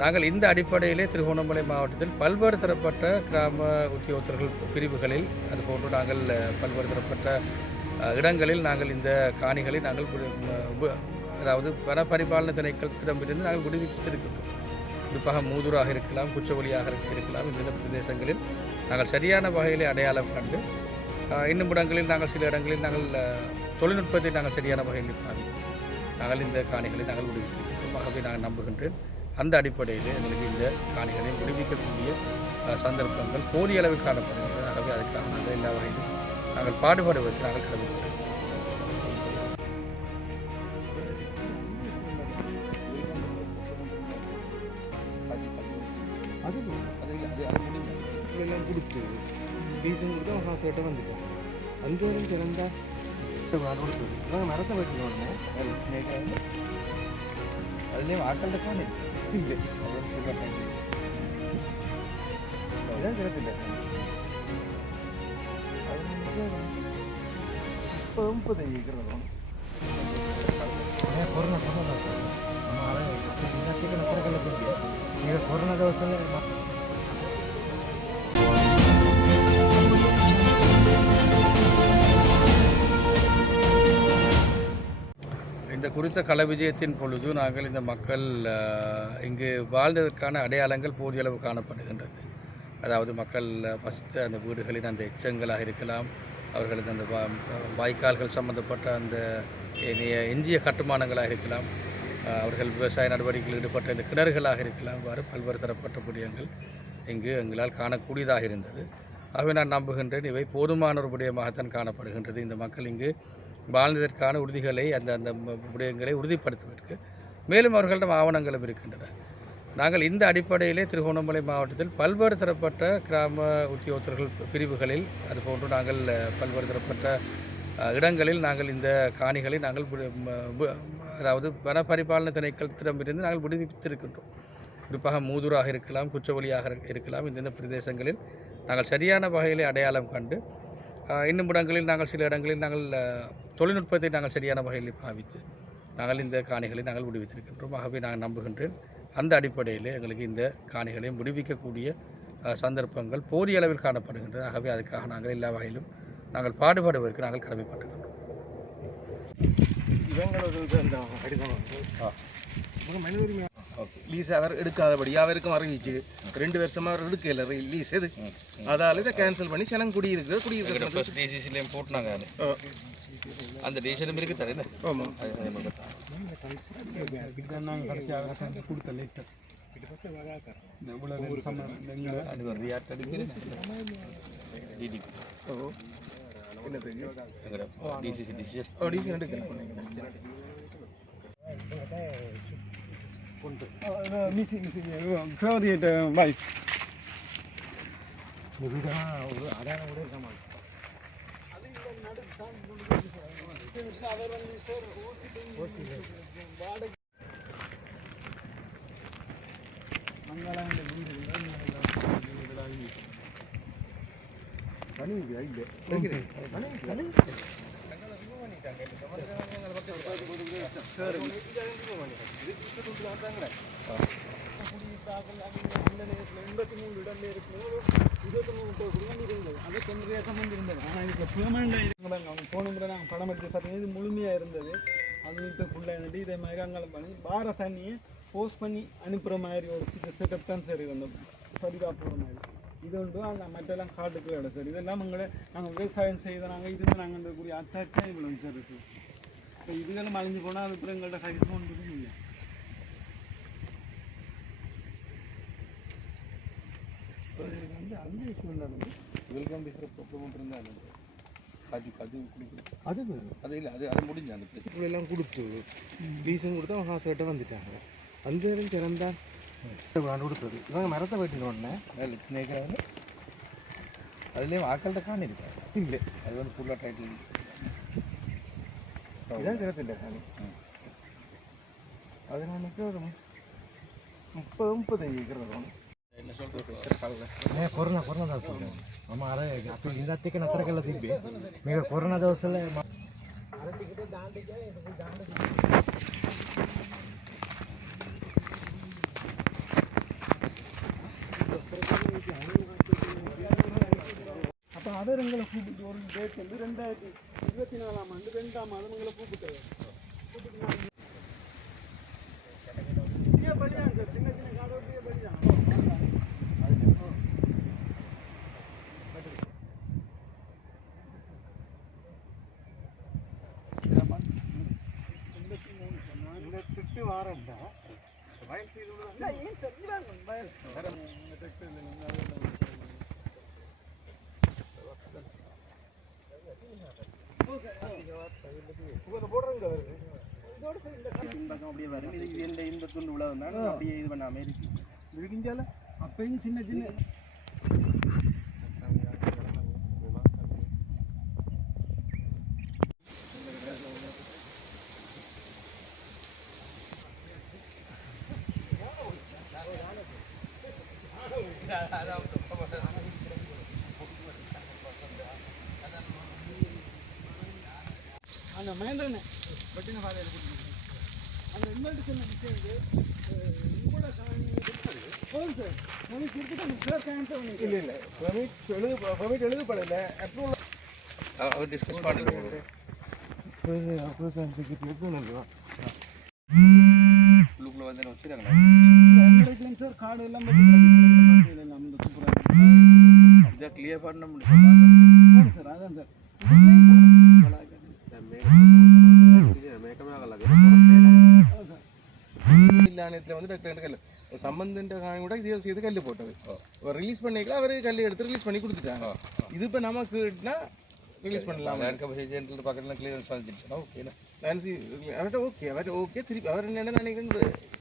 நாங்கள் இந்த அடிப்படையிலே திருகோணமலை மாவட்டத்தில் பல்வேறு தரப்பட்ட கிராம உத்தியோகத்தர்கள் பிரிவுகளில் அதுபோன்று நாங்கள் பல்வேறு தரப்பட்ட இடங்களில் நாங்கள் இந்த காணிகளை நாங்கள் அதாவது வன பரிபாலன திணைக்களத்திடமிருந்து நாங்கள் விடுவித்திருக்கின்றோம். குறிப்பாக மூதூராக இருக்கலாம், குச்சவெளியாக இருக்கலாம். இந்த பிரதேசங்களில் நாங்கள் சரியான வகையிலே அடையாளம் கண்டு இன்னும் இடங்களில் நாங்கள் சில இடங்களில் நாங்கள் தொழில்நுட்பத்தை நாங்கள் சரியான வகையில் பாதித்து நாங்கள் இந்த காணிகளை நாங்கள் விடுவித்திருக்கிறோம். ஆகவே நாங்கள் நம்புகின்றேன் அந்த அடிப்படையில் எங்களுக்கு இந்த காணிகளை விடுவிக்கக்கூடிய சந்தர்ப்பங்கள் போதிய அளவில் காணப்படுகின்றன. ஆகவே அதுக்காக நாங்கள் எல்லா வகையிலும் நாங்கள் பாடுபடுவதற்கு நாங்கள் கடமைப்பட்டோம். எல்லாம் கொடுத்து டீசல் கொடுத்து அவங்க காசுகிட்ட வந்துட்டாங்க. அந்த ஒரு சிறந்த கொடுத்தது நாங்கள் மரத்தை வெட்டி உடனே அதுலேயும் ஆட்கள்கிட்ட காணி இல்லை அதான் சிறப்பில்லை. அது இப்போ 30 ஏக்கர் வரும். கொரோனா கொரோனா சார் நம்ம கொரோனா தோசை இந்த குறித்த கள விஜயத்தின் பொழுது நாங்கள் இந்த மக்கள் இங்கு வாழ்ந்ததற்கான அடையாளங்கள் போதிய அளவு காணப்படுகின்றது. அதாவது மக்கள் வசித்த அந்த வீடுகளின் அந்த எச்சங்களாக இருக்கலாம், அவர்களது அந்த வாய்க்கால்கள் சம்பந்தப்பட்ட அந்த எஞ்சிய கட்டுமானங்களாக இருக்கலாம், அவர்கள் விவசாய நடவடிக்கைகளில் ஈடுபட்ட இந்த கிணறுகளாக இருக்கலாம். இவ்வாறு பல்வேறு தரப்பட்ட விடயங்கள் இங்கு எங்களால் காணக்கூடியதாக இருந்தது. ஆகவே நான் நம்புகின்றேன் இவை போதுமான ஒரு விடயமாகத்தான் காணப்படுகின்றது. இந்த மக்கள் இங்கு வாழ்ந்ததற்கான உறுதிகளை அந்த விடயங்களை உறுதிப்படுத்துவதற்கு மேலும் அவர்களிடம் ஆவணங்களும் இருக்கின்றன. நாங்கள் இந்த அடிப்படையிலே திருகோணமலை மாவட்டத்தில் பல்வேறு தரப்பட்ட கிராம உத்தியோகத்தர்கள் பிரிவுகளில் அதுபோன்று நாங்கள் பல்வேறு தரப்பட்ட இடங்களில் நாங்கள் இந்த காணிகளை நாங்கள் அதாவது வன பரிபாலன திணைக்களத்திடமிருந்து நாங்கள் விடுவித்திருக்கின்றோம். குறிப்பாக மூதூராக இருக்கலாம், குச்சவெளியாக இருக்கலாம். இந்த பிரதேசங்களில் நாங்கள் சரியான வகையிலே அடையாளம் கண்டு இன்னும் இடங்களில் நாங்கள் சில இடங்களில் நாங்கள் தொழில்நுட்பத்தை நாங்கள் சரியான வகையில் பாவித்து நாங்கள் இந்த காணிகளை நாங்கள் விடுவித்திருக்கின்றோம். ஆகவே நாங்கள் நம்புகின்றேன் அந்த அடிப்படையில் எங்களுக்கு இந்த காணிகளை விடுவிக்கக்கூடிய சந்தர்ப்பங்கள் போதிய அளவில் காணப்படுகின்றன. ஆகவே அதுக்காக நாங்கள் எல்லா வகையிலும் நாங்கள் பாடுபடுவதற்கு நாங்கள் கடமைப்பட்டுகின்றோம். லீஸ் அவர் எடுக்காதபடி அவருக்கும் அறிவிச்சு 2 வருஷமாக அவர் எடுக்கல லீஸ் எது அதால் இதை கேன்சல் பண்ணி சனம் குடியிருக்கிறது போட்டுனாங்க. அந்த டீசலும் இருக்கு தரேன். ஆமாம் படம் எடுத்து பார்த்தீங்கன்னா இது முழுமையாக இருந்தது. அது இப்போ இதே மாதிரி அங்காலம் பண்ணி பார தண்ணியை போஸ்ட் பண்ணி அனுப்புகிற மாதிரி ஒரு செட்டப் தான் சார் இது சரிகாப்புற மாதிரி. இது உண்டு அந்த மற்றெல்லாம் காட்டுக்குள்ள இடம் சார். இதெல்லாம் நாங்கள் விவசாயம் செய்த நாங்கள் இருந்து நாங்கள் இந்த கூடிய அத்தாட்சியாக இவ்வளோ சார் இருக்குது. இப்போ இதுகளும் அழிஞ்சு போனால் அது அப்புறம் எங்கள்கிட்ட சைஸ் ஒன்றுக்கும் இல்லை. அந்த விஷயம் இருந்தாலும் வெல்கம் பேசுகிற ப்ராப்ளம் இருந்தாலும் அது குடிக்கணும் அது இல்லை அது முடிஞ்சு அந்த பிரச்சனைலாம் கொடுத்து டீசல் கொடுத்து அவங்க காசுகிட்ட வந்துட்டாங்க. அந்த சிறந்தா கொடுத்தது நாங்கள் மரத்தை வெட்டின உடனே அதுலேயும் ஆக்கள்கிட்ட காணி இருக்காங்க. இல்லை அது வந்து ஃபுல்லாக டைட்டில் இதான் சிறப்பில்லை காணி. அது நமக்கு ஒரு 30 ஏக்கர் வரும். ಕೊರೋನಾ ನಮ್ಮ ಅಪ್ಪ ಇಂದಕ್ಕೆ ನತ್ತರಕ್ಕೆಲ್ಲ ಸಿಗ್ಬಿ ಈಗ ಕೊರೋನಾ ದವಸಲ್ಲೇ அவர் எங்களை கூப்பிட்டு ஒரு டேட் வந்து 2024ஆம் ஆண்டு 2ஆம் மாதம் எங்களை கூப்பிட்டாரு. கூப்பிட்டு நான் பெரிய பலியாங்க சார், சின்ன சின்ன காடு பெரிய பலிதான். திட்டு வாரண்டா வயல் செய்து ஏன் தெரிஞ்சுவாங்க அப்பயும் சின்ன சின்ன அந்த மகேந்திரனை பட்டின பாதையில் கூட்டிட்டு அந்த இன்னொரு சின்ன விஷயம் இது உங்களோட போதும் சார் பெர்மிட் கொடுத்துட்டு சார் கேன்சல் பண்ணி இல்லை பெர்மிட் எழுதப்படலை அப்ரூவல் அவர் டிஸ்கஸ் பண்ணுறது உள்ளுக்குள்ளே வந்து வச்சுருக்காங்களா எங்களுக்கு சார் கார்டு எல்லாம் இந்த சூப்பராக இதை கிளியர் பண்ண முடியும் சார் அதான் சார் சம்பந்த காணி கூட இதே செய்து கல் போட்டது ரிலீஸ் பண்ணிக்கலாம் அவரு கல் எடுத்து ரிலீஸ் பண்ணி கொடுத்துட்டாங்க இது இப்போ நமக்கு ரிலீஸ் பண்ணலாம் பக்கத்தில் கிளியரன்ஸ் வந்துச்சுன்னா ஓகே அவர்கிட்ட ஓகே திருப்பி அவர் என்ன நினைக்கிறேன்